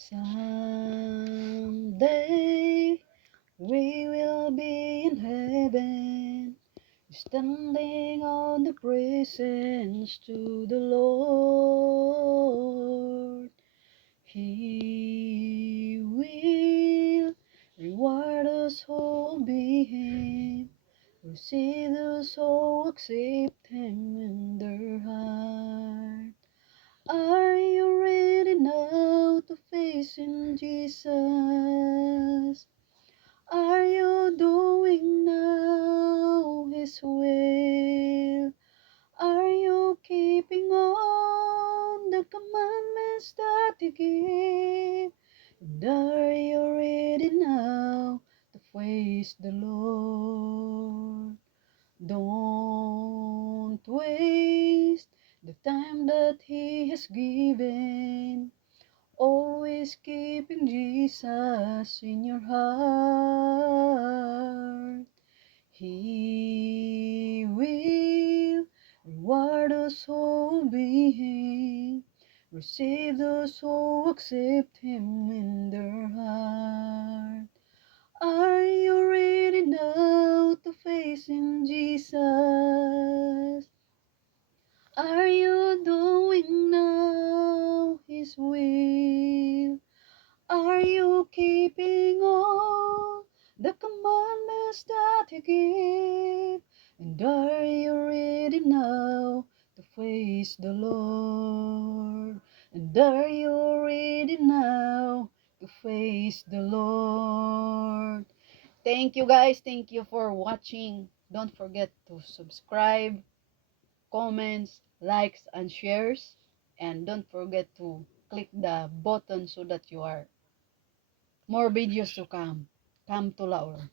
Someday we will be in heaven, standing on the presence to the Lord. He will reward us who obey Him, receive those who accept Him in their heart. Are you ready now to face in Jesus? Are you doing now His will? Are you keeping on the commandments that He gave? And are you ready now to face the Lord? Don't waste the time that He has given. Always keeping Jesus in your heart. He will reward us who obey Him, receive those who accept Him in their heart. Are you ready now to face in Jesus? Are you doing now His will? Are you keeping all the commandments that He gave? And are you ready now to face the Lord? And are you ready now to face the Lord? Thank you guys. Thank you for watching. Don't forget to subscribe, comments, likes, and shares. And don't forget to click the button so that you are more videos to come. Come to Laur.